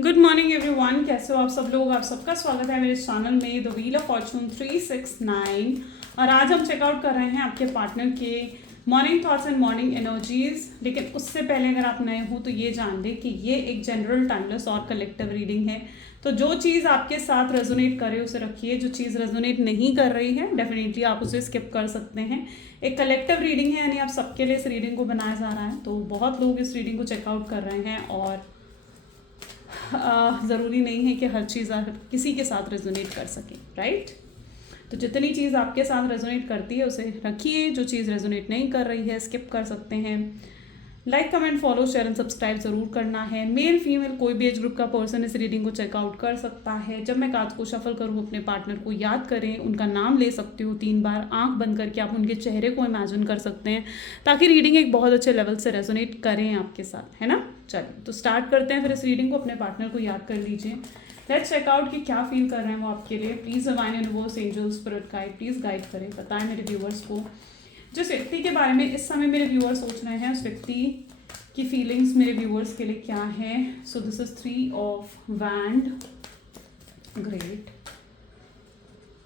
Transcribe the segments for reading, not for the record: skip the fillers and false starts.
Good morning everyone, कैसे हो आप सब लोग। आप सबका स्वागत है मेरे चैनल में द व्हील ऑफ फॉर्चून 369। और आज हम चेकआउट कर रहे हैं आपके पार्टनर के morning thoughts and morning energies. लेकिन उससे पहले अगर आप नए हो तो ये जान लें कि ये एक जनरल, टाइमलेस और कलेक्टिव रीडिंग है। तो जो चीज़ आपके साथ रेजोनेट करे उसे रखिए, जो चीज़ रेजोनेट नहीं कर रही है डेफिनेटली आप उसे स्किप कर सकते हैं। एक कलेक्टिव रीडिंग है, यानी आप सबके लिए इस रीडिंग को बनाया जा रहा है। तो बहुत लोग इस रीडिंग को चेकआउट कर रहे हैं और ज़रूरी नहीं है कि हर चीज़ किसी के साथ रेजोनेट कर सके, राइट। तो जितनी चीज़ आपके साथ रेजोनेट करती है उसे रखिए, जो चीज़ रेजोनेट नहीं कर रही है स्किप कर सकते हैं। Like, comment, follow, share and subscribe ज़रूर करना है। मेल फीमेल कोई भी एज ग्रुप का पर्सन इस रीडिंग को चेकआउट कर सकता है। जब मैं कार्ड्स को शफल करूँ अपने पार्टनर को याद करें, उनका नाम ले सकते हो 3 बार, आंख बंद करके आप उनके चेहरे को इमेजिन कर सकते हैं ताकि रीडिंग एक बहुत अच्छे लेवल से रेजोनेट करें आपके साथ, है ना। चलिए तो स्टार्ट करते हैं फिर इस रीडिंग को। अपने पार्टनर को याद कर लीजिए। लेट्स चेकआउट कि क्या फील कर रहे हैं वो आपके लिए। Please divine universe, angels, spirit guide please guide करें, बताएं मेरे व्यूअर्स को जिस व्यक्ति के बारे में इस समय मेरे व्यूअर्स सोच रहे हैं उस व्यक्ति की फीलिंग्स मेरे व्यूअर्स के लिए क्या है। So this is 3 of wand, great,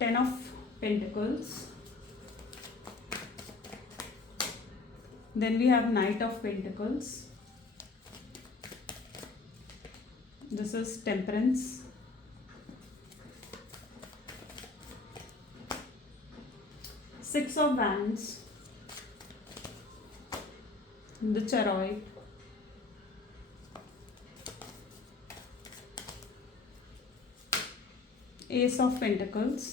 10 of pentacles, then we have knight of pentacles, this is temperance, Six of Wands, the Chariot, Ace of Pentacles,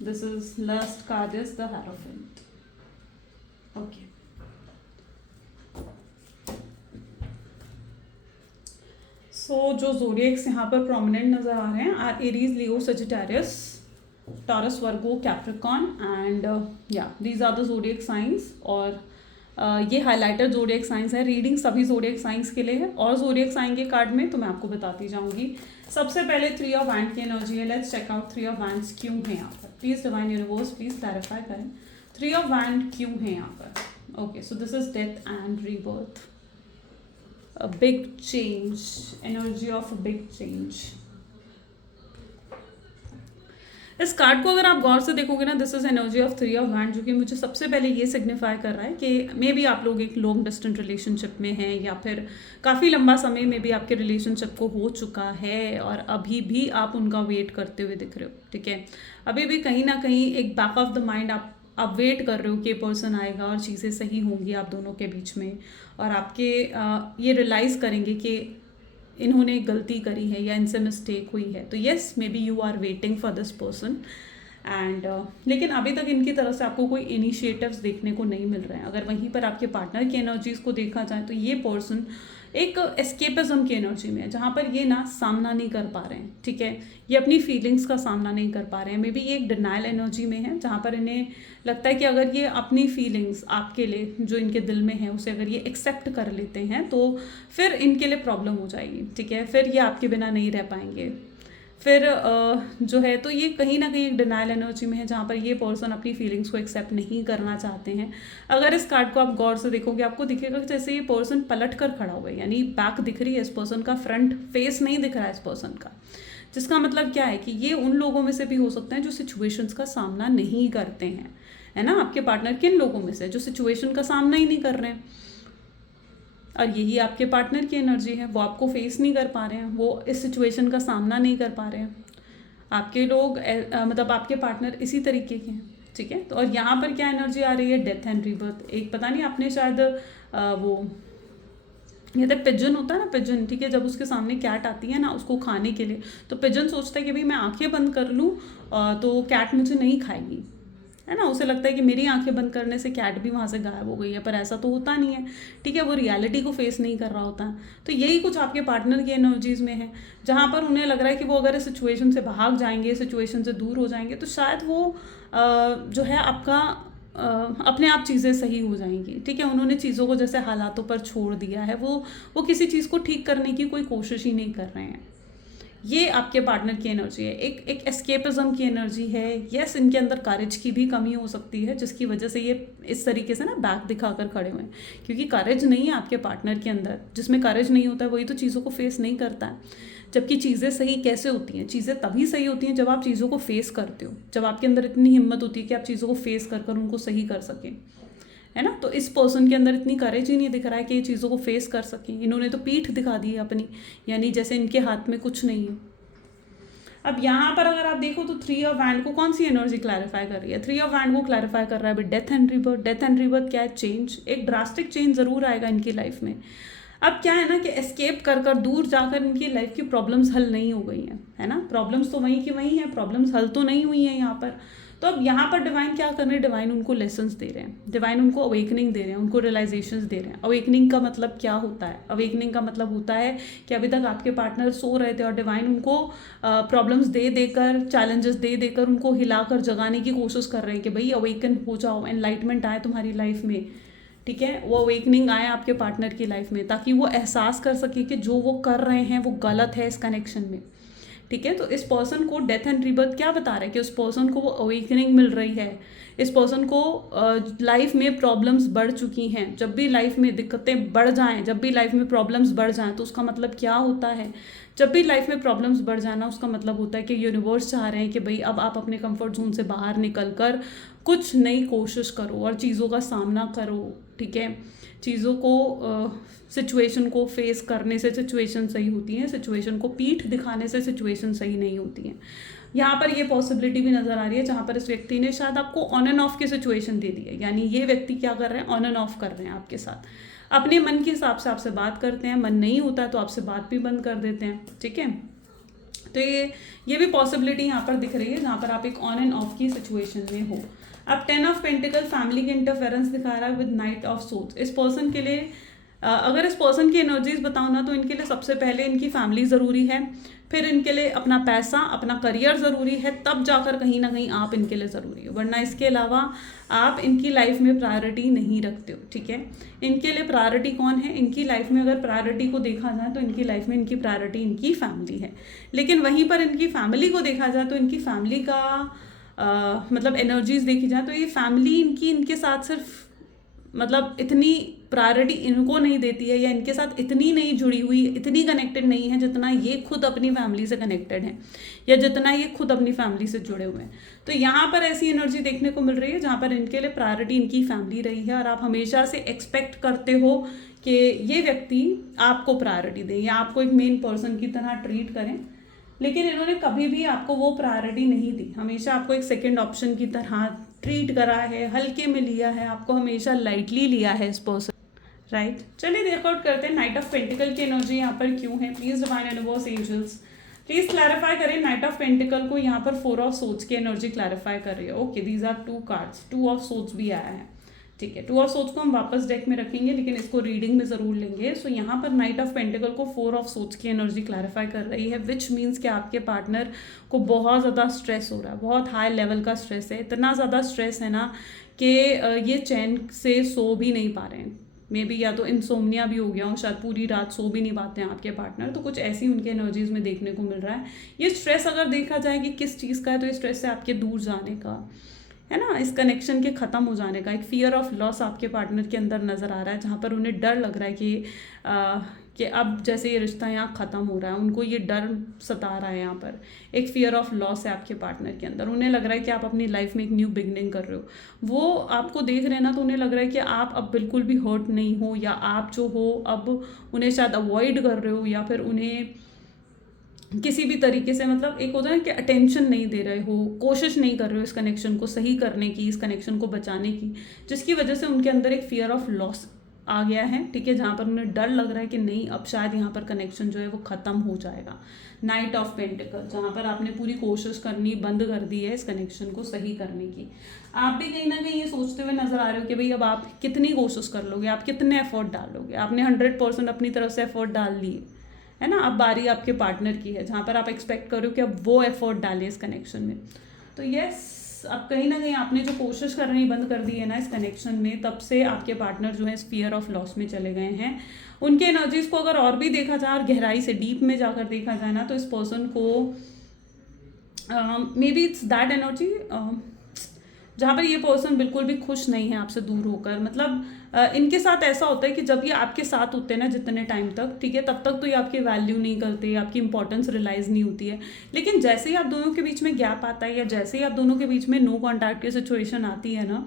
this is last card is the Hierophant. Okay. So जो जोडिएक्स यहाँ पर prominent नजर आ रहे हैं are Aries, Leo, Sagittarius, Taurus, Virgo, Capricorn and या these are the zodiac signs. और ये हाइलाइटर जोडिएक साइंस है। रीडिंग सभी जोडिएक साइंस के लिए है और जोडिएक साइन के कार्ड में तो मैं आपको बताती जाऊंगी। सबसे पहले 3 ऑफ वैंड की एनर्जी है। Let's check out 3 of wands क्यों है यहाँ पर। Please divine universe please clarify करें 3 ऑफ वैंड क्यों है यहाँ पर। Okay, so this is death and rebirth, a big change, energy of a big change. इस कार्ड को अगर आप गौर से देखोगे ना, this is energy of 3 of wand, जो कि मुझे सबसे पहले ये सिग्निफाई कर रहा है कि मे बी आप लोग एक लॉन्ग डिस्टेंस रिलेशनशिप में हैं या फिर काफ़ी लंबा समय में भी आपके रिलेशनशिप को हो चुका है और अभी भी आप उनका वेट करते हुए दिख रहे हो, ठीक है। अभी भी कहीं ना कहीं एक बैक ऑफ द माइंड आप वेट कर रहे हो कि पर्सन आएगा और चीज़ें सही होंगी आप दोनों के बीच में, और आपके ये रियलाइज़ करेंगे कि इन्होंने गलती करी है या इनसे मिस्टेक हुई है। तो yes, maybe you are waiting for this person and लेकिन अभी तक इनकी तरफ से आपको कोई इनिशिएटिव्स देखने को नहीं मिल रहे हैं। अगर वहीं पर आपके पार्टनर की एनर्जीज को देखा जाए तो ये पर्सन एक एस्केपिज्म की एनर्जी में है, जहाँ पर ये ना सामना नहीं कर पा रहे हैं, ठीक है। ये अपनी फीलिंग्स का सामना नहीं कर पा रहे हैं। मे बी ये एक डिनाइल एनर्जी में है, जहाँ पर इन्हें लगता है कि अगर ये अपनी फीलिंग्स आपके लिए जो इनके दिल में है उसे अगर ये एक्सेप्ट कर लेते हैं तो फिर इनके लिए प्रॉब्लम हो जाएगी, ठीक है। फिर ये आपके बिना नहीं रह पाएंगे। फिर जो है तो ये कहीं ना कहीं एक डिनाइल एनर्जी में है, जहाँ पर ये पर्सन अपनी फीलिंग्स को एक्सेप्ट नहीं करना चाहते हैं। अगर इस कार्ड को आप गौर से देखोगे आपको दिखेगा कि जैसे ये पर्सन पलट कर खड़ा हुआ है, यानी बैक दिख रही है इस पर्सन का, फ्रंट फेस नहीं दिख रहा है इस पर्सन का। जिसका मतलब क्या है कि ये उन लोगों में से भी हो सकते हैं जो सिचुएशंस का सामना नहीं करते हैं, है ना। आपके पार्टनर किन लोगों में से जो सिचुएशन का सामना ही नहीं कर रहे हैं, और यही आपके पार्टनर की एनर्जी है। वो आपको फेस नहीं कर पा रहे हैं, वो इस सिचुएशन का सामना नहीं कर पा रहे हैं। आपके लोग मतलब आपके पार्टनर इसी तरीके के हैं, ठीक है। तो और यहाँ पर क्या एनर्जी आ रही है, डेथ एंड रीबर्थ। एक पता नहीं आपने शायद वो ये तो पिजन होता है ना, पिजन, ठीक है। जब उसके सामने कैट आती है ना उसको खाने के लिए, तो पिजन सोचता है कि भाई मैं आंखें बंद कर लूँ तो कैट मुझे नहीं खाएगी, है ना। उसे लगता है कि मेरी आंखें बंद करने से कैट भी वहाँ से गायब हो गई है, पर ऐसा तो होता नहीं है, ठीक है। वो रियलिटी को फेस नहीं कर रहा होता है। तो यही कुछ आपके पार्टनर की एनर्जीज में है, जहाँ पर उन्हें लग रहा है कि वो अगर इस सिचुएशन से भाग जाएंगे, सिचुएशन से दूर हो जाएंगे तो शायद वो जो है आपका अपने आप चीज़ें सही हो जाएंगी, ठीक है। उन्होंने चीज़ों को जैसे हालातों पर छोड़ दिया है, वो किसी चीज़ को ठीक करने की कोई कोशिश ही नहीं कर रहे हैं। ये आपके पार्टनर की एनर्जी है। एक एस्केपिज्म की एनर्जी है। यस, इनके अंदर करेज की भी कमी हो सकती है, जिसकी वजह से ये इस तरीके से ना बैक दिखाकर खड़े हुए हैं, क्योंकि करेज नहीं है आपके पार्टनर के अंदर। जिसमें करेज नहीं होता है वही तो चीज़ों को फेस नहीं करता है। जबकि चीज़ें सही कैसे होती हैं? चीज़ें तभी सही होती हैं जब आप चीज़ों को फेस करते हो, जब आपके अंदर इतनी हिम्मत होती है कि आप चीज़ों को फेस कर कर उनको सही कर सकें, है ना। तो इस पर्सन के अंदर इतनी करेज ही नहीं दिख रहा है कि ये चीज़ों को फेस कर सकें। इन्होंने तो पीठ दिखा दी है अपनी, यानी जैसे इनके हाथ में कुछ नहीं है। अब यहाँ पर अगर आप देखो तो 3 ऑफ वैंड को कौन सी एनर्जी क्लैरिफाई कर रही है? 3 ऑफ वैंड को क्लैरिफाई कर रहा है death and rebirth. Death and rebirth क्या है? चेंज। एक ड्रास्टिक चेंज ज़रूर आएगा इनकी लाइफ में। अब क्या है ना कि एस्केप कर कर दूर जाकर इनकी लाइफ की प्रॉब्लम्स हल नहीं हो गई हैं, है ना। प्रॉब्लम्स तो वहीं की वहीं हैं, प्रॉब्लम्स हल तो नहीं हुई हैं यहाँ पर। तो अब यहाँ पर डिवाइन क्या कर रहे हैं? डिवाइन उनको लेसन्स दे रहे हैं, डिवाइन उनको अवेकनिंग दे रहे हैं, उनको रियलाइजेशंस दे रहे हैं। अवेकनिंग का मतलब क्या होता है? अवेकनिंग का मतलब होता है कि अभी तक आपके पार्टनर सो रहे थे और डिवाइन उनको प्रॉब्लम्स दे देकर, चैलेंजेस दे देकर उनको हिलाकर जगाने की कोशिश कर रहे हैं कि भाई अवेकन हो जाओ, एनलाइटमेंट आए तुम्हारी लाइफ में, ठीक है। वो अवेकनिंग आए आपके पार्टनर की लाइफ में, ताकि वो एहसास कर सके कि जो वो कर रहे हैं वो गलत है इस कनेक्शन में, ठीक है। तो इस पर्सन को डेथ एंड रिबर्थ क्या बता रहा है कि उस पर्सन को वो अवेकनिंग मिल रही है। इस पर्सन को लाइफ में प्रॉब्लम्स बढ़ चुकी हैं। जब भी लाइफ में दिक्कतें बढ़ जाएं, जब भी लाइफ में प्रॉब्लम्स बढ़ जाएं, तो उसका मतलब क्या होता है? जब भी लाइफ में प्रॉब्लम्स बढ़ जाना, उसका मतलब होता है कि यूनिवर्स चाह रहे हैं कि भाई अब आप अपने कंफर्ट जोन से बाहर निकल कर कुछ नई कोशिश करो और चीज़ों का सामना करो, ठीक है। चीज़ों को सिचुएशन को फेस करने से सिचुएशन सही होती है, सिचुएशन को पीठ दिखाने से सिचुएशन सही नहीं होती है। यहाँ पर ये पॉसिबिलिटी भी नज़र आ रही है जहाँ पर इस व्यक्ति ने शायद आपको ऑन एंड ऑफ की सिचुएशन दे दी है, यानी ये व्यक्ति क्या कर रहे हैं? ऑन एंड ऑफ कर रहे हैं आपके साथ। अपने मन के हिसाब से आपसे बात करते हैं, मन नहीं होता है तो आपसे बात भी बंद कर देते हैं, ठीक है। तो ये भी पॉसिबिलिटी यहाँ पर दिख रही है जहाँ पर आप एक ऑन एंड ऑफ की सिचुएशन में हो। अब 10 ऑफ पेंटिकल फैमिली के इंटरफेरेंस दिखा रहा है विद नाइट ऑफ सोर्ड्स। इस पर्सन के लिए अगर इस पर्सन की एनर्जीज बताऊँ ना, तो इनके लिए सबसे पहले इनकी फैमिली ज़रूरी है, फिर इनके लिए अपना पैसा, अपना करियर ज़रूरी है, तब जाकर कहीं ना कहीं आप इनके लिए ज़रूरी हो, वरना इसके अलावा आप इनकी लाइफ में प्रायोरिटी नहीं रखते हो, ठीक है। इनके लिए प्रायोरिटी कौन है? इनकी लाइफ में अगर प्रायोरिटी को देखा जाए तो इनकी लाइफ में इनकी प्रायोरिटी इनकी फैमिली है। लेकिन वहीं पर इनकी फैमिली को देखा जाए तो इनकी फैमिली का मतलब एनर्जीज देखी जाए तो ये फैमिली इनके साथ सिर्फ मतलब इतनी प्रायोरिटी इनको नहीं देती है, या इनके साथ इतनी नहीं जुड़ी हुई, इतनी कनेक्टेड नहीं है जितना ये खुद अपनी फैमिली से कनेक्टेड है, या जितना ये खुद अपनी फैमिली से जुड़े हुए हैं। तो यहाँ पर ऐसी एनर्जी देखने को मिल रही है जहाँ पर इनके लिए प्रायोरिटी इनकी फैमिली रही है, और आप हमेशा से एक्सपेक्ट करते हो कि ये व्यक्ति आपको प्रायोरिटी दें या आपको एक मेन पर्सन की तरह ट्रीट करें। लेकिन इन्होंने कभी भी आपको वो प्रायोरिटी नहीं दी, हमेशा आपको एक सेकेंड ऑप्शन की तरह ट्रीट करा है, हल्के में लिया है, आपको हमेशा लाइटली लिया है इस पर्सन, राइट। चलिए वर्कआउट करते हैं नाइट ऑफ पेंटिकल की एनर्जी यहाँ पर क्यों है। Please divine universe angels please clarify करें नाइट ऑफ पेंटिकल को। यहाँ पर 4 ऑफ सोर्ड्स की एनर्जी क्लैरिफाई कर रही है। Okay, these are 2 cards, 2 of swords भी आया है, ठीक है। 2 ऑफ सोर्ड्स को हम वापस डेक में रखेंगे, लेकिन इसको रीडिंग में ज़रूर लेंगे। सो यहाँ पर नाइट ऑफ पेंटिकल को 4 ऑफ सोर्ड्स की एनर्जी क्लैरिफाई कर रही है, विच मीन्स कि आपके पार्टनर को बहुत ज़्यादा स्ट्रेस हो रहा है, बहुत हाई लेवल का स्ट्रेस है। इतना ज़्यादा स्ट्रेस है ना कि ये चैन से सो भी नहीं पा रहे हैं। मे बी या तो इंसोम्निया भी हो गया हो, शायद पूरी रात सो भी नहीं पाते हैं आपके पार्टनर। तो कुछ ऐसी उनके एनर्जीज में देखने को मिल रहा है। ये स्ट्रेस अगर देखा जाए कि किस चीज़ का है, तो ये स्ट्रेस से आपके दूर जाने का है ना, इस कनेक्शन के ख़त्म हो जाने का। एक फियर ऑफ लॉस आपके पार्टनर के अंदर नज़र आ रहा है, जहाँ पर उन्हें डर लग रहा है कि अब जैसे ये रिश्ता यहाँ ख़त्म हो रहा है, उनको ये डर सता रहा है। यहाँ पर एक फियर ऑफ लॉस है आपके पार्टनर के अंदर। उन्हें लग रहा है कि आप अपनी लाइफ में एक न्यू बिगनिंग कर रहे हो। वो आपको देख रहे हैं ना, तो उन्हें लग रहा है कि आप अब बिल्कुल भी हर्ट नहीं हो, या आप जो हो अब उन्हें शायद अवॉइड कर रहे हो, या फिर उन्हें किसी भी तरीके से मतलब एक होता है कि अटेंशन नहीं दे रहे हो, कोशिश नहीं कर रहे हो इस कनेक्शन को सही करने की, इस कनेक्शन को बचाने की, जिसकी वजह से उनके अंदर एक फियर ऑफ लॉस आ गया है, ठीक है। जहाँ पर उन्हें डर लग रहा है कि नहीं अब शायद यहाँ पर कनेक्शन जो है वो ख़त्म हो जाएगा। नाइट ऑफ पेंटिकल, जहाँ पर आपने पूरी कोशिश करनी बंद कर दी है इस कनेक्शन को सही करने की। आप भी कहीं ना कहीं ये सोचते हुए नजर आ रहे हो कि भाई अब आप कितनी कोशिश कर लोगे, आप कितने एफर्ट डालोगे। आपने 100% अपनी तरफ से एफर्ट डाल लिए, है ना। अब बारी आपके पार्टनर की है, जहाँ पर आप एक्सपेक्ट करो कि अब वो एफर्ट डालें इस कनेक्शन में। तो यस, अब कहीं ना कहीं आपने जो कोशिश करनी बंद कर दी है ना इस कनेक्शन में, तब से आपके पार्टनर जो है इस फियर ऑफ लॉस में चले गए हैं। उनके एनर्जीज को अगर और भी देखा जाए और गहराई से डीप में जाकर देखा जाए ना, तो इस पर्सन को may be it's that energy जहाँ पर ये पर्सन बिल्कुल भी खुश नहीं है आपसे दूर होकर। मतलब इनके साथ ऐसा होता है कि जब ये आपके साथ होते हैं ना जितने टाइम तक, ठीक है, तब तक तो ये आपकी वैल्यू नहीं करते, आपकी इंपॉर्टेंस रियलाइज़ नहीं होती है। लेकिन जैसे ही आप दोनों के बीच में गैप आता है या जैसे ही आप दोनों के बीच में नो कॉन्टैक्ट की सिचुएशन आती है ना,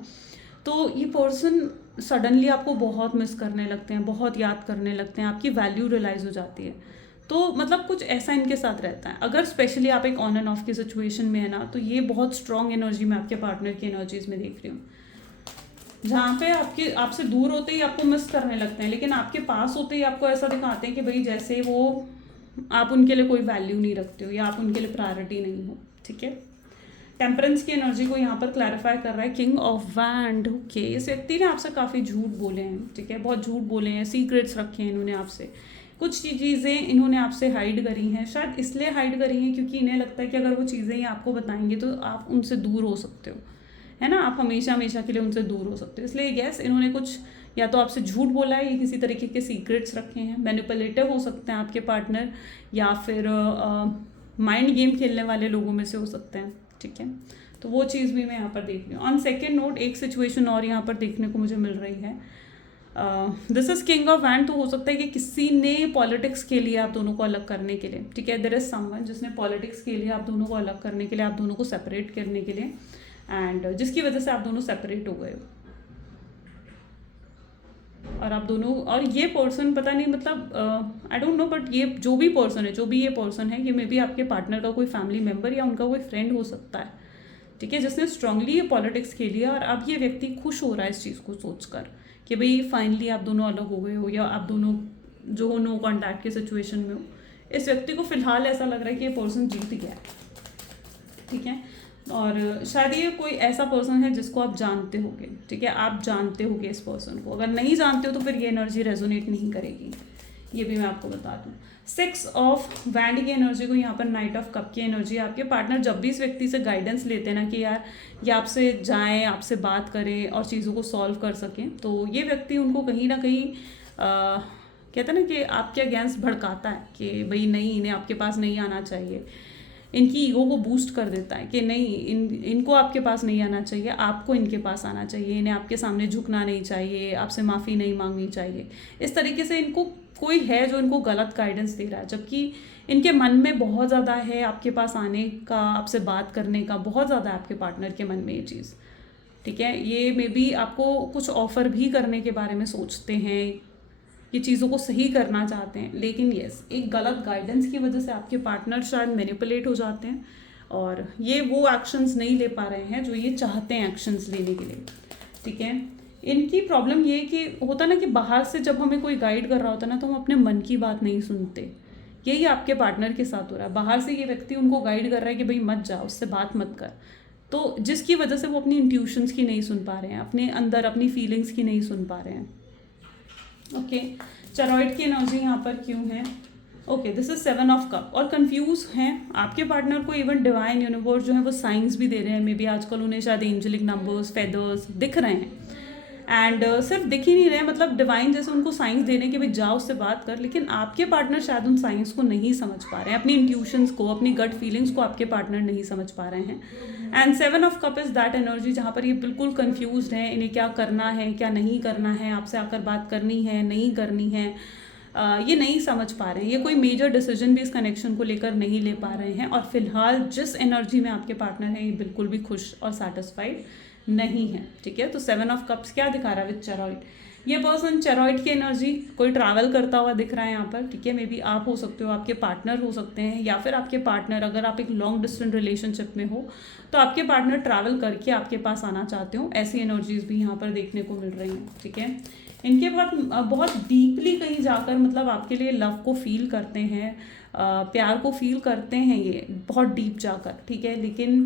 तो ये पर्सन सडनली आपको बहुत मिस करने लगते हैं, बहुत याद करने लगते हैं, आपकी वैल्यू रियलाइज़ हो जाती है। तो मतलब कुछ ऐसा इनके साथ रहता है। अगर स्पेशली आप एक ऑन एंड ऑफ की सिचुएशन में है ना, तो ये बहुत स्ट्रॉन्ग एनर्जी मैं आपके पार्टनर की एनर्जीज में देख रही हूँ, जहाँ पे आपसे दूर होते ही आपको मिस करने लगते हैं, लेकिन आपके पास होते ही आपको ऐसा दिखाते हैं कि भाई जैसे वो आप उनके लिए कोई वैल्यू नहीं रखते हो या आप उनके लिए प्रायोरिटी नहीं हो। ठीक है, टेम्परेंस की एनर्जी को यहाँ पर क्लैरिफाई कर रहा है किंग ऑफ वैंड। ओके, इस व्यक्ति ने आपसे काफ़ी झूठ बोले हैं, ठीक है, बहुत झूठ बोले हैं, सीक्रेट्स रखे हैं इन्होंने आपसे, कुछ चीज़ें इन्होंने आपसे हाइड करी हैं। शायद इसलिए हाइड करी हैं क्योंकि इन्हें लगता है कि अगर वो चीज़ें ही आपको बताएंगे तो आप उनसे दूर हो सकते हो, है ना, आप हमेशा हमेशा के लिए उनसे दूर हो सकते हो। इसलिए यस, इन्होंने कुछ या तो आपसे झूठ बोला है या किसी तरीके के सीक्रेट्स रखे हैं। मैनिपुलेटिव हो सकते हैं आपके पार्टनर, या फिर माइंड गेम खेलने वाले लोगों में से हो सकते हैं। ठीक है, तो वो चीज़ भी मैं यहाँ पर देख रही हूँ। ऑन सेकेंड नोट, एक सिचुएशन और यहाँ पर देखने को मुझे मिल रही है। This is king of wand. तो हो सकता है कि किसी ने पॉलिटिक्स के लिए आप दोनों को अलग करने के लिए, ठीक है, देयर इज समवन जिसने पॉलिटिक्स के लिए आप दोनों को अलग करने के लिए, आप दोनों को सेपरेट करने के लिए, एंड जिसकी वजह से आप दोनों सेपरेट हो गए हो। और आप दोनों, और ये पर्सन पता नहीं, मतलब आई डोंट नो, बट ये जो भी पर्सन है, जो भी ये पर्सन है, ये मे बी आपके पार्टनर का कोई फैमिली मेम्बर या उनका कोई फ्रेंड हो सकता है, ठीक है, जिसने स्ट्रांगली ये पॉलिटिक्स के लिए, और अब ये व्यक्ति खुश हो रहा है इस चीज़ को सोचकर कि भाई फाइनली आप दोनों अलग हो गए हो, या आप दोनों जो हो नो कॉन्टैक्ट के सिचुएशन में हो। इस व्यक्ति को फिलहाल ऐसा लग रहा है कि ये पर्सन जीत गया है। ठीक है, और शायद ये कोई ऐसा पर्सन है जिसको आप जानते होगे, ठीक है, आप जानते होगे इस पर्सन को। अगर नहीं जानते हो तो फिर ये एनर्जी रेजोनेट नहीं करेगी, ये भी मैं आपको बता दूँ। 6 ऑफ वैंड की एनर्जी को यहाँ पर नाइट ऑफ कप की एनर्जी। आपके पार्टनर जब भी इस व्यक्ति से गाइडेंस लेते हैं ना कि यार ये आपसे जाएं, आपसे बात करें और चीज़ों को सॉल्व कर सकें, तो ये व्यक्ति उनको कहीं ना कहीं कहते हैं ना कि आपके अगेंस्ट भड़काता है कि भाई नहीं, इन्हें आपके पास नहीं आना चाहिए, इनकी ईगो को बूस्ट कर देता है कि नहीं, इनको आपके पास नहीं आना चाहिए, आपको इनके पास आना चाहिए, इन्हें आपके सामने झुकना नहीं चाहिए, आपसे माफ़ी नहीं मांगनी चाहिए। इस तरीके से इनको कोई है जो इनको गलत गाइडेंस दे रहा है, जबकि इनके मन में बहुत ज़्यादा है आपके पास आने का, आपसे बात करने का, बहुत ज़्यादा है आपके पार्टनर के मन में ये चीज़। ठीक है, ये मे बी आपको कुछ ऑफ़र भी करने के बारे में सोचते हैं, ये चीज़ों को सही करना चाहते हैं, लेकिन यस, एक गलत गाइडेंस की वजह से आपके पार्टनर शायद मैनिपुलेट हो जाते हैं और ये वो एक्शंस नहीं ले पा रहे हैं जो ये चाहते हैं एक्शंस लेने के लिए। ठीक है, इनकी प्रॉब्लम ये है कि होता ना कि बाहर से जब हमें कोई गाइड कर रहा होता है ना, तो हम अपने मन की बात नहीं सुनते। यही आपके पार्टनर के साथ हो रहा है, बाहर से ये व्यक्ति उनको गाइड कर रहा है कि भाई मत जा, उससे बात मत कर, तो जिसकी वजह से वो अपनी इंट्यूशंस की नहीं सुन पा रहे हैं, अपने अंदर अपनी फीलिंग्स की नहीं सुन पा रहे हैं। ओके, चरॉइड की एनर्जी यहाँ पर क्यों है? Okay, this is 7 of cup. और कंफ्यूज हैं आपके पार्टनर को, इवन डिवाइन यूनिवर्स जो है वो साइंस भी दे रहे हैं, मे बी आजकल उन्हें शायद एंजेलिक नंबर्स, फेदर्स दिख रहे हैं, एंड सिर्फ दिख ही नहीं रहे, मतलब डिवाइन जैसे उनको साइंस देने के भाई जाओ उससे बात कर, लेकिन आपके पार्टनर शायद उन साइंस को नहीं समझ पा रहे हैं, अपनी इंट्यूशंस को, अपनी गट फीलिंग्स को आपके पार्टनर नहीं समझ पा रहे हैं। And 7 of cup is that energy जहाँ पर ये बिल्कुल कंफ्यूज्ड हैं, इन्हें क्या करना है, क्या नहीं करना है, आपसे आकर बात करनी है, नहीं करनी है, ये नहीं समझ पा रहे हैं, ये कोई मेजर डिसीजन भी इस कनेक्शन को लेकर नहीं ले पा रहे हैं, और फिलहाल जिस एनर्जी में आपके पार्टनर हैं ये बिल्कुल भी खुश और सेटिस्फाइड नहीं है। ठीक है, तो 7 ऑफ कप्स क्या दिखा रहा है विद चरॉइड? ये पर्सन चरॉइड की एनर्जी, कोई ट्रैवल करता हुआ दिख रहा है यहाँ पर। ठीक है, मे बी आप हो सकते हो, आपके पार्टनर हो सकते हैं, या फिर आपके पार्टनर, अगर आप एक लॉन्ग डिस्टेंस रिलेशनशिप में हो तो आपके पार्टनर ट्रैवल करके आपके पास आना चाहते हो, ऐसी एनर्जीज भी यहाँ पर देखने को मिल रही हैं। ठीक है, इनके बहुत डीपली कहीं जाकर मतलब आपके लिए लव को फील करते हैं, प्यार को फील करते हैं ये बहुत डीप जाकर। ठीक है, लेकिन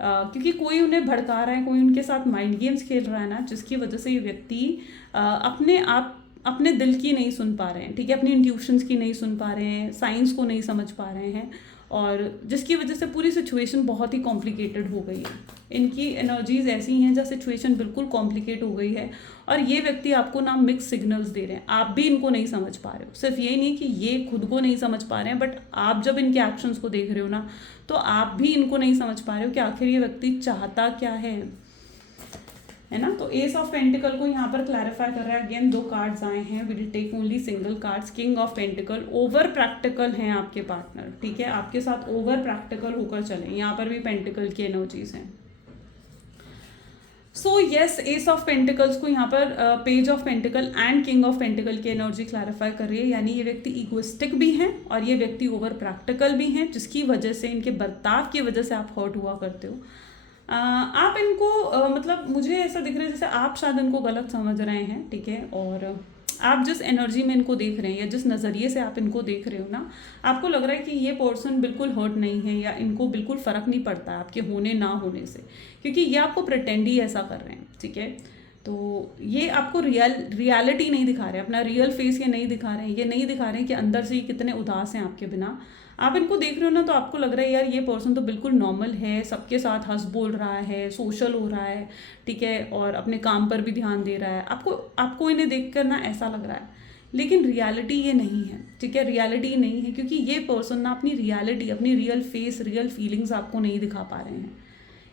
क्योंकि कोई उन्हें भड़का रहा है, कोई उनके साथ माइंड गेम्स खेल रहा है ना, जिसकी वजह से ये व्यक्ति अपने दिल की नहीं सुन पा रहे हैं, ठीक है, अपनी इंट्यूशंस की नहीं सुन पा रहे हैं, साइंस को नहीं समझ पा रहे हैं, और जिसकी वजह से पूरी सिचुएशन बहुत ही कॉम्प्लिकेटेड हो गई है। इनकी एनर्जीज ऐसी हैं जहाँ सिचुएशन बिल्कुल कॉम्प्लिकेट हो गई है और ये व्यक्ति आपको ना मिक्स सिग्नल्स दे रहे हैं, आप भी इनको नहीं समझ पा रहे हो। सिर्फ ये नहीं कि ये खुद को नहीं समझ पा रहे हैं, बट आप जब इनके एक्शंस को देख रहे हो ना, तो आप भी इनको नहीं समझ पा रहे हो कि आखिर ये व्यक्ति चाहता क्या है ना। तो एस ऑफ पेंटिकल को यहाँ पर क्लैरिफाई कर रहा है। अगेन 2 कार्ड्स आए हैं, will take only single cards. King of pentacle, over practical हैं आपके पार्टनर, ठीक है, आपके साथ ओवर प्रैक्टिकल होकर चले। यहाँ पर भी पेंटिकल की एनर्जीज हैं। So yes, S of pentacles को यहाँ पर page of pentacle and king of pentacle की एनर्जी क्लैरिफाई कर रही है, यानी ये व्यक्ति इगोइस्टिक भी हैं और ये व्यक्ति ओवर प्रैक्टिकल भी हैं, जिसकी वजह से, इनके बर्ताव की वजह से आप हर्ट हुआ करते हो। आप इनको मतलब मुझे ऐसा दिख रहा है जैसे आप शायद इनको गलत समझ रहे हैं, ठीक है, और आप जिस एनर्जी में इनको देख रहे हैं या जिस नज़रिए से आप इनको देख रहे हो ना, आपको लग रहा है कि ये पर्सन बिल्कुल हर्ट नहीं है या इनको बिल्कुल फ़र्क नहीं पड़ता है आपके होने ना होने से, क्योंकि ये आपको प्रिटेंड ही ऐसा कर रहे हैं, ठीक है। तो ये आपको रियलिटी नहीं दिखा रहे, अपना रियल फेस ये नहीं दिखा रहे हैं, ये नहीं दिखा रहे हैं कि अंदर से ये कितने उदास हैं आपके बिना। आप इनको देख रहे हो ना, तो आपको लग रहा है यार ये पर्सन तो बिल्कुल नॉर्मल है, सबके साथ हंस बोल रहा है, सोशल हो रहा है, ठीक है, और अपने काम पर भी ध्यान दे रहा है। आपको इन्हें देख कर ना ऐसा लग रहा है, लेकिन रियलिटी ये नहीं है, ठीक है, रियलिटी नहीं है, क्योंकि ये पर्सन ना अपनी रियलिटी, अपनी रियल फेस, रियल फीलिंग्स आपको नहीं दिखा पा रहे हैं।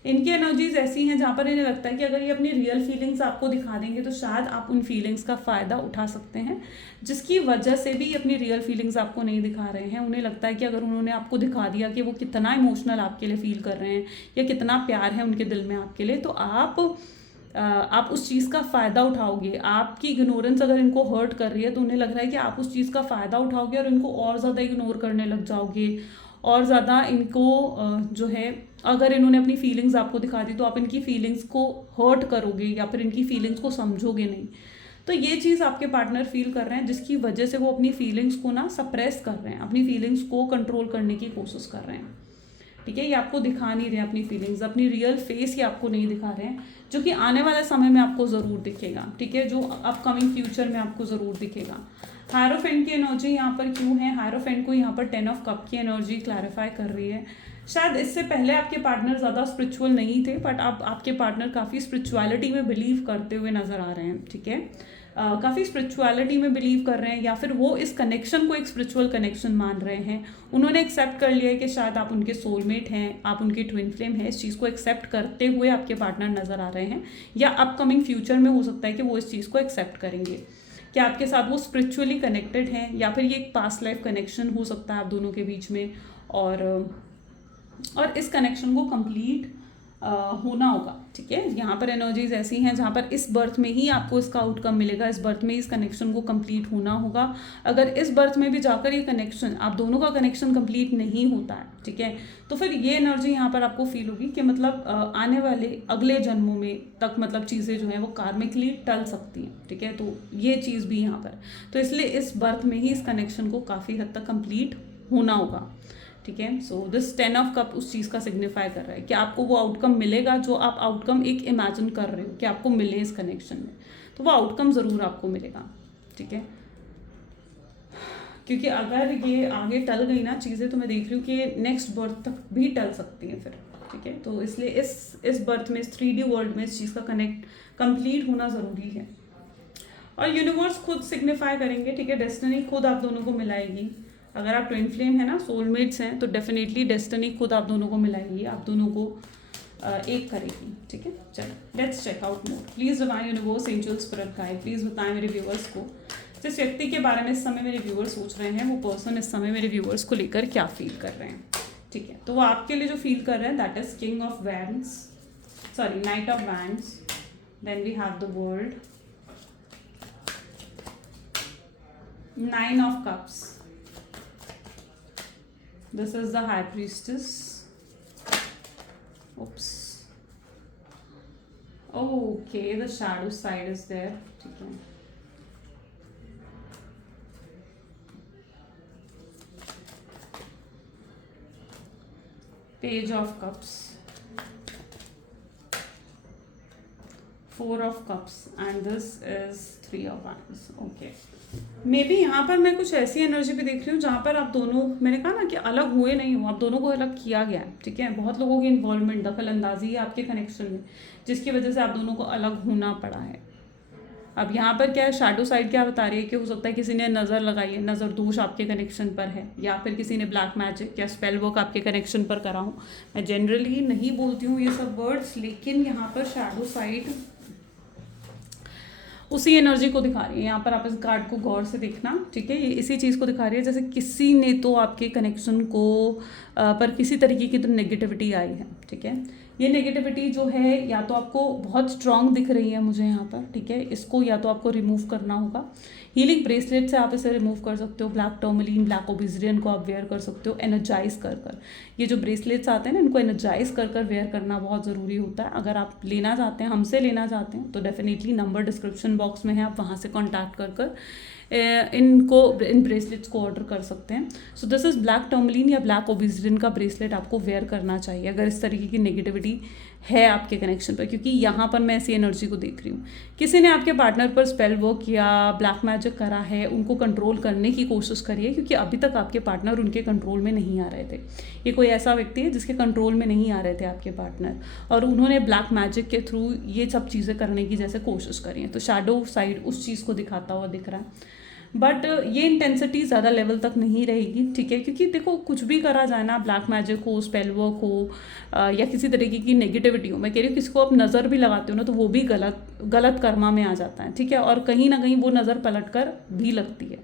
इनकी एनर्जीज ऐसी हैं जहाँ पर इन्हें लगता है कि अगर ये अपनी रियल फीलिंग्स आपको दिखा देंगे तो शायद आप उन फीलिंग्स का फ़ायदा उठा सकते हैं, जिसकी वजह से भी अपनी रियल फीलिंग्स आपको नहीं दिखा रहे हैं। उन्हें लगता है कि अगर उन्होंने आपको दिखा दिया कि वो कितना इमोशनल आपके लिए फील कर रहे हैं या कितना प्यार है उनके दिल में आपके लिए, तो आप उस चीज़ का फ़ायदा उठाओगे। आपकी इग्नोरेंस अगर इनको हर्ट कर रही है तो उन्हें लग रहा है कि आप उस चीज़ का फ़ायदा उठाओगे और इनको और ज़्यादा इग्नोर करने लग जाओगे, और ज़्यादा इनको जो है, अगर इन्होंने अपनी फीलिंग्स आपको दिखा दी तो आप इनकी फीलिंग्स को हर्ट करोगे या फिर इनकी फीलिंग्स को समझोगे नहीं। तो ये चीज़ आपके पार्टनर फील कर रहे हैं, जिसकी वजह से वो अपनी फीलिंग्स को ना सप्रेस कर रहे हैं, अपनी फीलिंग्स को कंट्रोल करने की कोशिश कर रहे हैं, ठीक है। ये आपको दिखा नहीं रहे अपनी फीलिंग्स, अपनी रियल फेस ये आपको नहीं दिखा रहे हैं, जो कि आने वाले समय में आपको ज़रूर दिखेगा, ठीक है, जो अपकमिंग फ्यूचर में आपको ज़रूर दिखेगा। हायरोफेंट की एनर्जी यहाँ पर क्यों है? हायरोफेंट को यहाँ पर 10 ऑफ कप की एनर्जी क्लैरिफाई कर रही है। शायद इससे पहले आपके पार्टनर ज़्यादा स्पिरिचुअल नहीं थे, बट अब आपके पार्टनर काफ़ी स्पिरिचुअलिटी में बिलीव करते हुए नज़र आ रहे हैं, ठीक है, काफ़ी स्पिरिचुअलिटी में बिलीव कर रहे हैं, या फिर वो इस कनेक्शन को एक स्पिरिचुअल कनेक्शन मान रहे हैं। उन्होंने एक्सेप्ट कर लिया है कि शायद आप उनके सोलमेट हैं, आप उनकी ट्विन फ्लेम हैं। इस चीज़ को एक्सेप्ट करते हुए आपके पार्टनर नज़र आ रहे हैं, या अपकमिंग फ्यूचर में हो सकता है कि वो इस चीज़ को एक्सेप्ट करेंगे कि आपके साथ वो स्पिरिचुअली कनेक्टेड हैं, या फिर ये एक पास्ट लाइफ कनेक्शन हो सकता है आप दोनों के बीच में, और इस कनेक्शन को कंप्लीट होना होगा, ठीक है। यहाँ पर एनर्जीज ऐसी हैं जहाँ पर इस बर्थ में ही आपको इसका आउटकम मिलेगा, इस बर्थ में इस कनेक्शन को कंप्लीट होना होगा। अगर इस बर्थ में भी जाकर ये कनेक्शन, आप दोनों का कनेक्शन कंप्लीट नहीं होता है, ठीक है, तो फिर ये एनर्जी यहाँ पर आपको फील होगी कि मतलब आने वाले अगले जन्मों में तक मतलब चीज़ें जो हैं वो कार्मिकली टल सकती हैं, ठीक है। तो ये चीज़ भी यहाँ पर, तो इसलिए इस बर्थ में ही इस कनेक्शन को काफ़ी हद तक कंप्लीट होना होगा, ठीक है। सो दिस 10 ऑफ कप उस चीज़ का सिग्निफाई कर रहा है कि आपको वो आउटकम मिलेगा जो आप आउटकम एक इमेजिन कर रहे हो कि आपको मिले इस कनेक्शन में, तो वो आउटकम ज़रूर आपको मिलेगा, ठीक है। क्योंकि अगर ये आगे टल गई ना चीज़ें, तो मैं देख रही हूँ कि नेक्स्ट बर्थ तक भी टल सकती हैं फिर, ठीक है। तो इसलिए इस बर्थ में, इस 3D वर्ल्ड में इस चीज़ का कनेक्ट कंप्लीट होना ज़रूरी है। और यूनिवर्स खुद सिग्निफाई करेंगे, ठीक है, डेस्टिनी खुद आप दोनों को मिलाएगी। अगर आप ट्विन फ्लेम है ना, सोलमेट्स हैं, तो डेफिनेटली डेस्टिनी खुद आप दोनों को मिलाएगी, आप दोनों को एक करेगी, ठीक है। चलो let's check out more. Please divine universe, angel, spirit guide, please बताएं मेरे व्यूअर्स को जिस व्यक्ति के बारे में इस समय मेरे व्यूअर्स सोच रहे हैं, वो पर्सन इस समय मेरे व्यूअर्स को लेकर क्या फील कर रहे हैं, ठीक है। तो वो आपके लिए जो फील कर रहे हैं, that is king of wands, sorry knight of wands, then we have the world, 9 of cups, this is the high priestess, oops, okay, the shadow side is there, ठीक है। Page of cups, 4 of cups and this is 3 of wands. Okay, may be यहाँ पर मैं कुछ ऐसी energy भी देख रही हूँ जहाँ पर आप दोनों, मैंने कहा ना कि अलग हुए नहीं हो, आप दोनों को अलग किया गया है, ठीक है। बहुत लोगों की इन्वॉल्वमेंट, दखल अंदाजी है आपके कनेक्शन में, जिसकी वजह से आप दोनों को अलग होना पड़ा है। अब यहाँ पर क्या है, शैडो साइड क्या बता रही है कि हो सकता है किसी ने नज़र लगाई है, नज़र दोष आपके कनेक्शन पर है, या फिर किसी ने ब्लैक मैजिक या स्पेल वर्क आपके कनेक्शन पर करा हो। मैं जनरली नहीं बोलती हूँ ये सब वर्ड्स, लेकिन यहाँ पर शैडो साइड उसी एनर्जी को दिखा रही है। यहाँ पर आप इस कार्ड को गौर से देखना, ठीक है। ये इसी चीज़ को दिखा रही है जैसे किसी ने तो आपके कनेक्शन को पर किसी तरीके की तो नेगेटिविटी आई है, ठीक है। ये नेगेटिविटी जो है या तो आपको बहुत स्ट्रांग दिख रही है मुझे यहाँ पर, ठीक है। इसको या तो आपको रिमूव करना होगा, हीलिंग ब्रेसलेट से आप इसे रिमूव कर सकते हो, ब्लैक टर्मलिन, ब्लैक ओबिसिडियन को आप वेयर कर सकते हो एनर्जाइज कर कर। ये जो ब्रेसलेट्स आते हैं ना, इनको एनर्जाइज कर कर वेयर करना बहुत ज़रूरी होता है। अगर आप लेना चाहते हैं, हमसे लेना चाहते हैं, तो डेफिनेटली नंबर डिस्क्रिप्शन बॉक्स में है, आप वहाँ से कॉन्टैक्ट कर कर इन ब्रेसलेट्स को ऑर्डर कर सकते हैं। So this is black tourmaline या ब्लैक ओबिसिडियन का ब्रेसलेट आपको वेयर करना चाहिए अगर इस तरीके की नेगेटिविटी है आपके कनेक्शन पर, क्योंकि यहाँ पर मैं ऐसी एनर्जी को देख रही हूँ। किसी ने आपके पार्टनर पर स्पेल वर्क या ब्लैक मैजिक करा है, उनको कंट्रोल करने की कोशिश करी है, क्योंकि अभी तक आपके पार्टनर उनके कंट्रोल में नहीं आ रहे थे। ये कोई ऐसा व्यक्ति है जिसके कंट्रोल में नहीं आ रहे थे आपके पार्टनर, और उन्होंने ब्लैक मैजिक के थ्रू ये सब चीज़ें करने की जैसे कोशिश करी है। तो शैडो साइड उस चीज़ को दिखाता हुआ दिख रहा है, बट ये इंटेंसिटी ज़्यादा लेवल तक नहीं रहेगी, ठीक है। क्योंकि देखो, कुछ भी करा जाए ना, ब्लैक मैजिक हो, स्पेल वर्क हो या किसी तरीके की नेगेटिविटी हो, मैं कह रही हूँ किसी को आप नज़र भी लगाते हो ना, तो वो भी गलत कर्मा में आ जाता है, ठीक है। और कहीं ना कहीं वो नज़र पलट कर भी लगती है,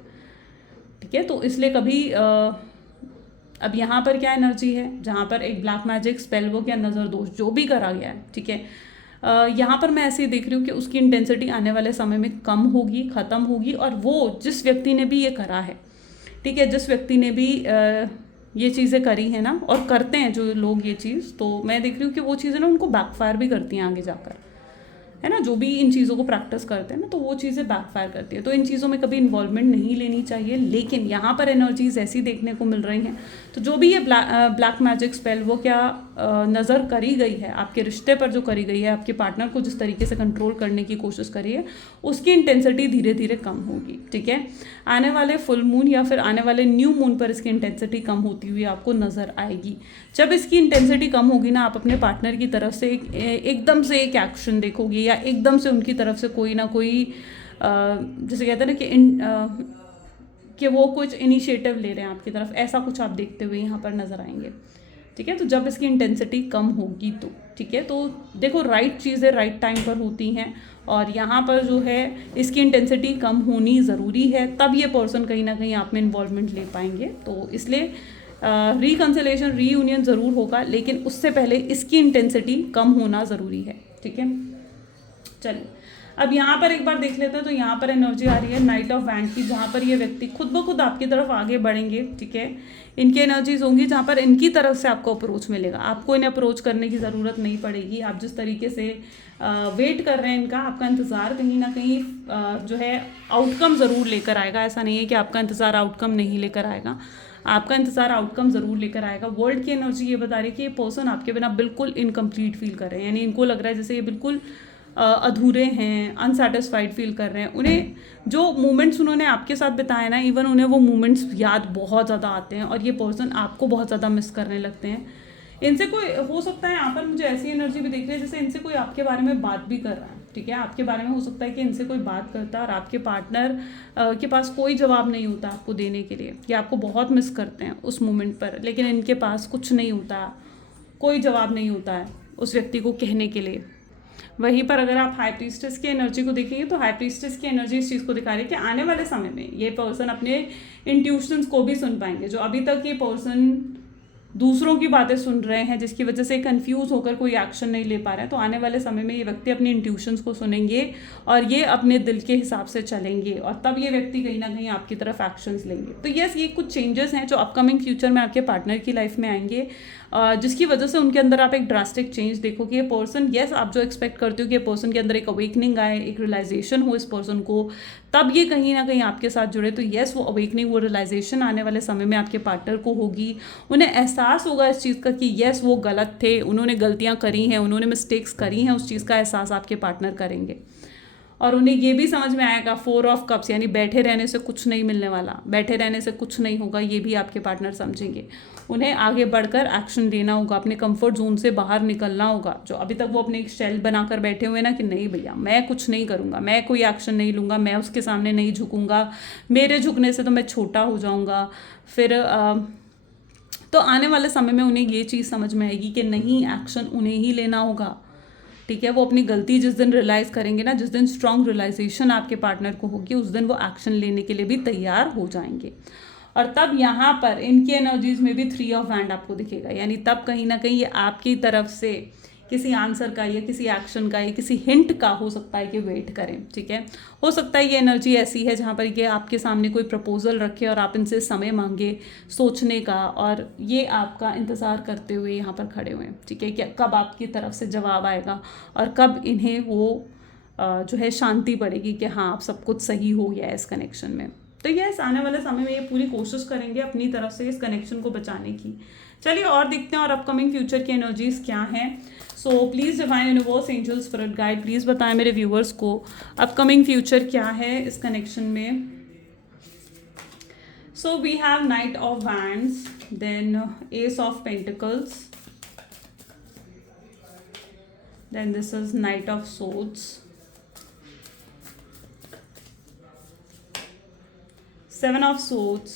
ठीक है। तो इसलिए कभी अब यहाँ पर क्या एनर्जी है, जहाँ पर एक ब्लैक मैजिक, स्पेल वर्क या नज़र दोष जो भी करा गया है, ठीक है, यहाँ पर मैं ऐसे ही देख रही हूँ कि उसकी इंटेंसिटी आने वाले समय में कम होगी, ख़त्म होगी। और वो जिस व्यक्ति ने भी ये करा है, ठीक है, जिस व्यक्ति ने भी ये चीज़ें करी है ना, और करते हैं जो लोग ये चीज़, तो मैं देख रही हूँ कि वो चीज़ें ना उनको बैकफायर भी करती हैं आगे जाकर, है ना। जो भी इन चीज़ों को प्रैक्टिस करते हैं ना, तो वो चीज़ें बैकफायर करती है। तो इन चीज़ों में कभी इन्वॉल्वमेंट नहीं लेनी चाहिए। लेकिन यहाँ पर एनर्जीज ऐसी देखने को मिल रही हैं, तो जो भी ये ब्लैक मैजिक, स्पेल वो क्या नज़र करी गई है आपके रिश्ते पर, जो करी गई है, आपके पार्टनर को जिस तरीके से कंट्रोल करने की कोशिश करी है, उसकी इंटेंसिटी धीरे धीरे कम होगी, ठीक है। आने वाले फुल मून या फिर आने वाले न्यू मून पर इसकी इंटेंसिटी कम होती हुई आपको नज़र आएगी। जब इसकी इंटेंसिटी कम होगी ना, आप अपने पार्टनर की तरफ से एकदम से एक एक्शन देखोगे, या एकदम से उनकी तरफ से कोई ना कोई जैसे कहते हैं ना कि वो कुछ इनिशिएटिव ले रहे हैं आपकी तरफ, ऐसा कुछ आप देखते हुए यहाँ पर नज़र आएंगे, ठीक है। तो जब इसकी इंटेंसिटी कम होगी तो, ठीक है, तो देखो राइट चीज़ें राइट टाइम पर होती हैं, और यहाँ पर जो है इसकी इंटेंसिटी कम होनी ज़रूरी है, तब ये पर्सन कहीं ना कहीं आप में इन्वॉल्वमेंट ले पाएंगे। तो इसलिए रिकन्सिलेशन, रीयूनियन ज़रूर होगा, लेकिन उससे पहले इसकी इंटेंसिटी कम होना ज़रूरी है, ठीक है। चलिए, अब यहाँ पर एक बार देख लेते हैं। तो यहाँ पर एनर्जी आ रही है नाइट ऑफ वैंड की, जहाँ पर ये व्यक्ति खुद ब खुद आपकी तरफ आगे बढ़ेंगे, ठीक है। इनकी एनर्जीज होंगी जहाँ पर इनकी तरफ से आपको अप्रोच मिलेगा, आपको इन्हें अप्रोच करने की ज़रूरत नहीं पड़ेगी। आप जिस तरीके से वेट कर रहे हैं इनका, आपका इंतज़ार कहीं ना कहीं जो है आउटकम ज़रूर लेकर आएगा। ऐसा नहीं है कि आपका इंतज़ार आउटकम नहीं लेकर आएगा, आपका इंतज़ार आउटकम ज़रूर लेकर आएगा। वर्ल्ड की एनर्जी ये बता रही है कि ये पर्सन आपके बिना बिल्कुल इनकम्प्लीट फील कर रहे हैं, यानी इनको लग रहा है जैसे ये बिल्कुल अधूरे हैं, अनसेटिस्फाइड फील कर रहे हैं। उन्हें जो मोमेंट्स उन्होंने आपके साथ बिताए ना, इवन उन्हें वो मोमेंट्स याद बहुत ज़्यादा आते हैं, और ये पर्सन आपको बहुत ज़्यादा मिस करने लगते हैं। इनसे कोई हो सकता है, यहाँ पर मुझे ऐसी एनर्जी भी दिख रही है जैसे इनसे कोई आपके बारे में बात भी कर रहा है, ठीक है। आपके बारे में हो सकता है कि इनसे कोई बात करता है और आपके पार्टनर के पास कोई जवाब नहीं होता आपको देने के लिए, कि आपको बहुत मिस करते हैं उस मोमेंट पर, लेकिन इनके पास कुछ नहीं होता, कोई जवाब नहीं होता है उस व्यक्ति को कहने के लिए। वहीं पर अगर आप हाई प्रीस्टेस की एनर्जी को देखेंगे, तो हाई प्रीस्टेस की एनर्जी इस चीज़ को दिखा रही है कि आने वाले समय में ये पर्सन अपने इंट्यूशंस को भी सुन पाएंगे। जो अभी तक ये पर्सन दूसरों की बातें सुन रहे हैं, जिसकी वजह से कंफ्यूज होकर कोई एक्शन नहीं ले पा रहे हैं, तो आने वाले समय में ये व्यक्ति अपने इंट्यूशंस को सुनेंगे और ये अपने दिल के हिसाब से चलेंगे, और तब ये व्यक्ति कहीं ना कहीं आपकी तरफ एक्शंस लेंगे। तो यस, ये कुछ चेंजेस हैं जो अपकमिंग फ्यूचर में आपके पार्टनर की लाइफ में आएंगे, जिसकी वजह से उनके अंदर आप एक ड्रास्टिक चेंज देखोगे। ये पर्सन, यस, आप जो एक्सपेक्ट करते हो कि ये पर्सन के अंदर एक अवेकनिंग आए, एक रियलाइजेशन हो इस पर्सन को, तब ये कहीं ना कहीं आपके साथ जुड़े। तो येस, वो अवेकनिंग, वो रियलाइजेशन आने वाले समय में आपके पार्टनर को होगी। उन्हें एहसास होगा इस चीज़ का कि येस वो गलत थे, उन्होंने गलतियाँ करी हैं, उन्होंने मिस्टेक्स करी हैं, उस चीज़ का एहसास आपके पार्टनर करेंगे। और उन्हें ये भी समझ में आएगा 4 ऑफ कप्स, यानी बैठे रहने से कुछ नहीं मिलने वाला, बैठे रहने से कुछ नहीं होगा, ये भी आपके पार्टनर समझेंगे। उन्हें आगे बढ़कर एक्शन लेना होगा, अपने कंफर्ट जोन से बाहर निकलना होगा। जो अभी तक वो अपने एक शेल बनाकर बैठे हुए ना कि नहीं भैया मैं कुछ नहीं करूँगा, मैं कोई एक्शन नहीं लूँगा, मैं उसके सामने नहीं झुकूँगा, मेरे झुकने से तो मैं छोटा हो जाऊँगा, फिर तो आने वाले समय में उन्हें ये चीज़ समझ में आएगी कि नहीं, एक्शन उन्हें ही लेना होगा। ठीक है, वो अपनी गलती जिस दिन रियलाइज़ करेंगे ना, जिस दिन स्ट्रॉन्ग रियलाइजेशन आपके पार्टनर को होगी, उस दिन वो एक्शन लेने के लिए भी तैयार हो जाएंगे। और तब यहाँ पर इनकी एनर्जीज में भी 3 ऑफ वैंड आपको दिखेगा, यानी तब कहीं ना कहीं ये आपकी तरफ से किसी आंसर का या किसी एक्शन का या किसी हिंट का हो सकता है कि वेट करें। ठीक है, हो सकता है ये एनर्जी ऐसी है जहाँ पर ये आपके सामने कोई प्रपोजल रखे और आप इनसे समय मांगे सोचने का, और ये आपका इंतज़ार करते हुए यहाँ पर खड़े हुए हैं। ठीक है, क्या कब आपकी तरफ से जवाब आएगा और कब इन्हें वो जो है शांति पड़ेगी कि हाँ अब सब कुछ सही हो गया है इस कनेक्शन में। तो यस, आने वाले समय में ये पूरी कोशिश करेंगे अपनी तरफ से इस कनेक्शन को बचाने की। चलिए और देखते हैं और अपकमिंग फ्यूचर की एनर्जीज क्या हैं। So please divine universe, angels, spirit guide, please बताएं मेरे व्यूअर्स को अपकमिंग फ्यूचर क्या है इस कनेक्शन में। So we have knight of wands, then ace of pentacles, then this is knight of swords, 7 of swords,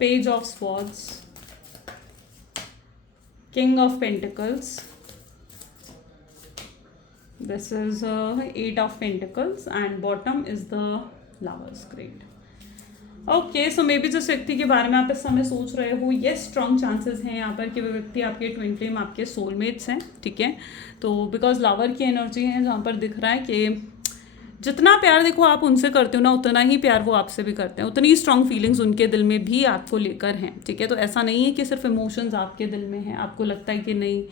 page of swords, king of pentacles, this is 8 of pentacles, and bottom is the lovers. Great. Okay, so may be जिस व्यक्ति के बारे में आप इस समय सोच रहे हो, ये स्ट्रॉन्ग चांसेस हैं यहाँ पर कि वो व्यक्ति आपके ट्विन फ्लेम, आपके सोलमेट्स हैं। ठीक है, तो बिकॉज लवर की एनर्जी है जहाँ पर दिख रहा है कि जितना प्यार देखो आप उनसे करते हो ना, उतना ही प्यार वो आपसे भी करते हैं, उतनी स्ट्रॉन्ग फीलिंग्स उनके दिल में भी आपको लेकर हैं। ठीक है, तो ऐसा नहीं है कि सिर्फ इमोशंस आपके दिल में हैं, आपको लगता है कि नहीं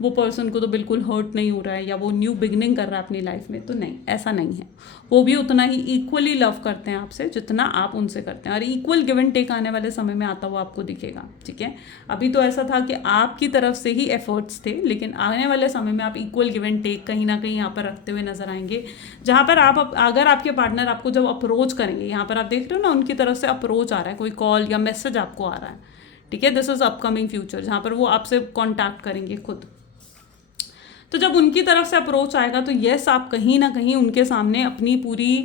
वो पर्सन को तो बिल्कुल हर्ट नहीं हो रहा है या वो न्यू बिगनिंग कर रहा है अपनी लाइफ में, तो नहीं, ऐसा नहीं है। वो भी उतना ही इक्वली लव करते हैं आपसे जितना आप उनसे करते हैं, और इक्वल गिव एंड टेक आने वाले समय में आता हुआ आपको दिखेगा। ठीक है, अभी तो ऐसा था कि आपकी तरफ से ही एफर्ट्स थे, लेकिन आने वाले समय में आप इक्वल गिव एंड टेक कहीं ना कहीं यहाँ पर रखते हुए नजर आएंगे, जहाँ पर आप अगर आपके पार्टनर आपको जब अप्रोच करेंगे, यहाँ पर आप देख रहे हो ना उनकी तरफ से अप्रोच आ रहा है, कोई कॉल या मैसेज आपको आ रहा है। ठीक है, दिस इज अपकमिंग फ्यूचर, जहाँ पर वो आपसे कॉन्टैक्ट करेंगे खुद। तो जब उनकी तरफ से अप्रोच आएगा तो यस, आप कहीं ना कहीं उनके सामने अपनी पूरी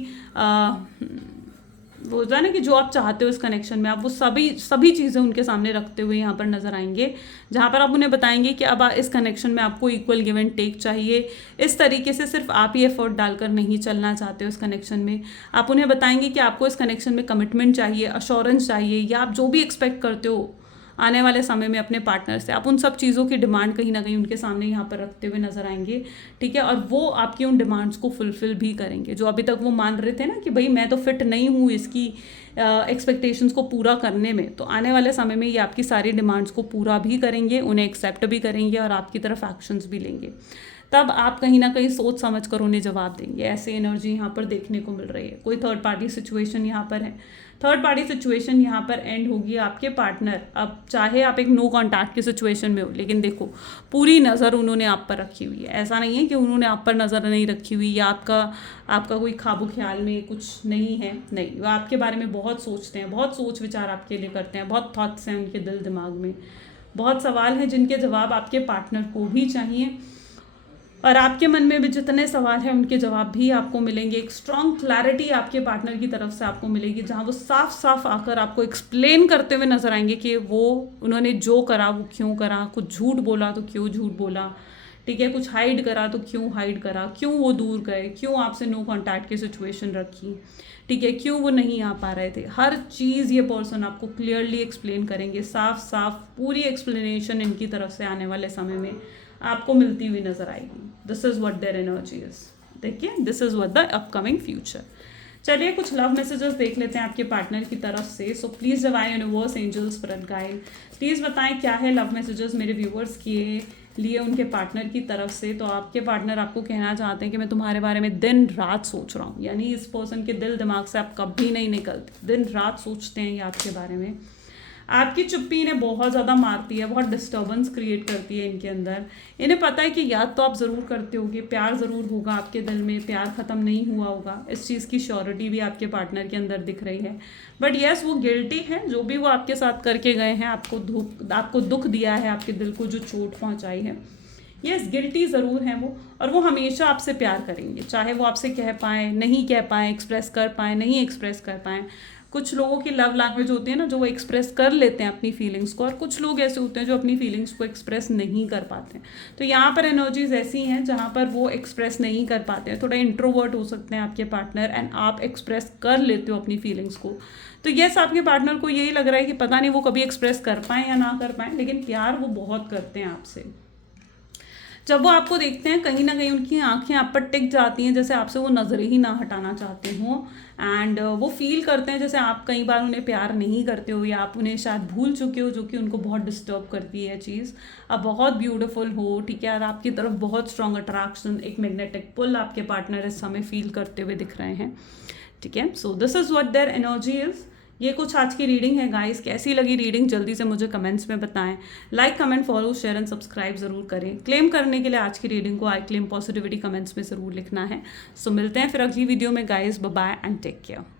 वो होता है ना कि जो आप चाहते हो इस कनेक्शन में, आप वो सभी चीज़ें उनके सामने रखते हुए यहाँ पर नजर आएंगे, जहाँ पर आप उन्हें बताएंगे कि अब इस कनेक्शन में आपको इक्वल गिव एंड टेक चाहिए। इस तरीके से सिर्फ आप ही एफर्ट डालकर नहीं चलना चाहते हो इस कनेक्शन में। आप उन्हें बताएंगे कि आपको इस कनेक्शन में कमिटमेंट चाहिए, अश्योरेंस चाहिए, या आप जो भी एक्सपेक्ट करते हो आने वाले समय में अपने पार्टनर से, आप उन सब चीज़ों की डिमांड कहीं ना कहीं उनके सामने यहाँ पर रखते हुए नजर आएंगे। ठीक है, और वो आपकी उन डिमांड्स को फुलफिल भी करेंगे जो अभी तक वो मान रहे थे ना कि भाई मैं तो फिट नहीं हूँ इसकी एक्सपेक्टेशंस को पूरा करने में। तो आने वाले समय में ये आपकी सारी डिमांड्स को पूरा भी करेंगे, उन्हें एक्सेप्ट भी करेंगे और आपकी तरफ एक्शंस भी लेंगे। तब आप कहीं ना कहीं सोच समझ कर उन्हें जवाब देंगे। ऐसे एनर्जी यहाँ पर देखने को मिल रही है। कोई थर्ड पार्टी सिचुएशन यहाँ पर है, थर्ड पार्टी सिचुएशन यहाँ पर एंड होगी। आपके पार्टनर, अब चाहे आप एक नो कॉन्टैक्ट की सिचुएशन में हो, लेकिन देखो पूरी नज़र उन्होंने आप पर रखी हुई है। ऐसा नहीं है कि उन्होंने आप पर नज़र नहीं रखी हुई या आपका कोई ख्वाबो ख्याल में कुछ नहीं है, नहीं, वो आपके बारे में बहुत सोचते हैं, बहुत सोच विचार आपके लिए करते हैं, बहुत थॉट्स हैं उनके दिल दिमाग में, बहुत सवाल हैं जिनके जवाब आपके पार्टनर को भी चाहिए, और आपके मन में भी जितने सवाल हैं उनके जवाब भी आपको मिलेंगे। एक स्ट्रॉन्ग क्लैरिटी आपके पार्टनर की तरफ से आपको मिलेगी, जहां वो साफ साफ आकर आपको एक्सप्लेन करते हुए नजर आएंगे कि वो उन्होंने जो करा वो क्यों करा, कुछ झूठ बोला तो क्यों झूठ बोला, ठीक है, कुछ हाइड करा तो क्यों हाइड करा, क्यों वो दूर गए, क्यों आपसे नो कॉन्टैक्ट की सिचुएशन रखी, ठीक है, क्यों वो नहीं आ पा रहे थे। हर चीज़ ये पर्सन आपको क्लियरली एक्सप्लेन करेंगे, साफ साफ पूरी एक्सप्लेनेशन इनकी तरफ से आने वाले समय में आपको मिलती हुई नजर आएगी। This is what there energy is. देखिए, this is what the upcoming future. चलिए कुछ लव मैसेजेस देख लेते हैं आपके पार्टनर की तरफ से। So please divine universe, angels, spirit guide, please बताएं क्या है लव मैसेजेस मेरे व्यूअर्स के लिए उनके पार्टनर की तरफ से, तो आपके पार्टनर आपको कहना चाहते हैं कि मैं तुम्हारे बारे में दिन रात सोच रहा हूँ। यानी इस पर्सन के दिल दिमाग से आप कभी नहीं निकलते, दिन रात सोचते हैं ये आपके बारे में। आपकी चुप्पी इन्हें बहुत ज़्यादा मारती है, बहुत डिस्टर्बेंस क्रिएट करती है इनके अंदर। इन्हें पता है कि याद तो आप ज़रूर करते होगे, प्यार ज़रूर होगा आपके दिल में, प्यार ख़त्म नहीं हुआ होगा, इस चीज़ की श्योरिटी भी आपके पार्टनर के अंदर दिख रही है। बट येस, वो गिल्टी है, जो भी वो आपके साथ करके गए हैं, आपको दुख दिया है, आपके दिल को जो चोट पहुँचाई है, यस गिल्टी ज़रूर हैं वो। और वो हमेशा आपसे प्यार करेंगे, चाहे वो आपसे कह पाएँ, नहीं कह पाएँ, एक्सप्रेस कर पाएँ, नहीं एक्सप्रेस कर पाएँ। कुछ लोगों की लव लैंग्वेज होती है ना, जो वो एक्सप्रेस कर लेते हैं अपनी फीलिंग्स को, और कुछ लोग ऐसे होते हैं जो अपनी फीलिंग्स को एक्सप्रेस नहीं कर पाते हैं। तो यहाँ पर एनर्जीज ऐसी हैं जहाँ पर वो एक्सप्रेस नहीं कर पाते हैं, थोड़ा इंट्रोवर्ट हो सकते हैं आपके पार्टनर, एंड आप एक्सप्रेस कर लेते हो अपनी फीलिंग्स को। तो यस, आपके पार्टनर को यही लग रहा है कि पता नहीं वो कभी एक्सप्रेस कर पाएँ या ना कर पाएँ, लेकिन प्यार वो बहुत करते हैं आपसे। जब वो आपको देखते हैं, कहीं ना कहीं उनकी आंखें आप पर टिक जाती हैं, जैसे आपसे वो नज़रें ही ना हटाना चाहते हों। एंड वो फील करते हैं जैसे आप कई बार उन्हें प्यार नहीं करते हो, या आप उन्हें शायद भूल चुके हो, जो कि उनको बहुत डिस्टर्ब करती है चीज़। आप बहुत ब्यूटीफुल हो, ठीक है, और आपकी तरफ बहुत स्ट्रॉन्ग अट्रैक्शन, एक मैग्नेटिक पुल आपके पार्टनर इस समय फील करते हुए दिख रहे हैं, ठीक है। So this is what there energy is. ये कुछ आज की रीडिंग है गाइस। कैसी लगी रीडिंग जल्दी से मुझे कमेंट्स में बताएं। Like, comment, follow, share and subscribe ज़रूर करें। क्लेम करने के लिए आज की रीडिंग को आई क्लेम पॉजिटिविटी कमेंट्स में ज़रूर लिखना है। सो मिलते हैं फिर अगली वीडियो में guys. Bye bye and take care.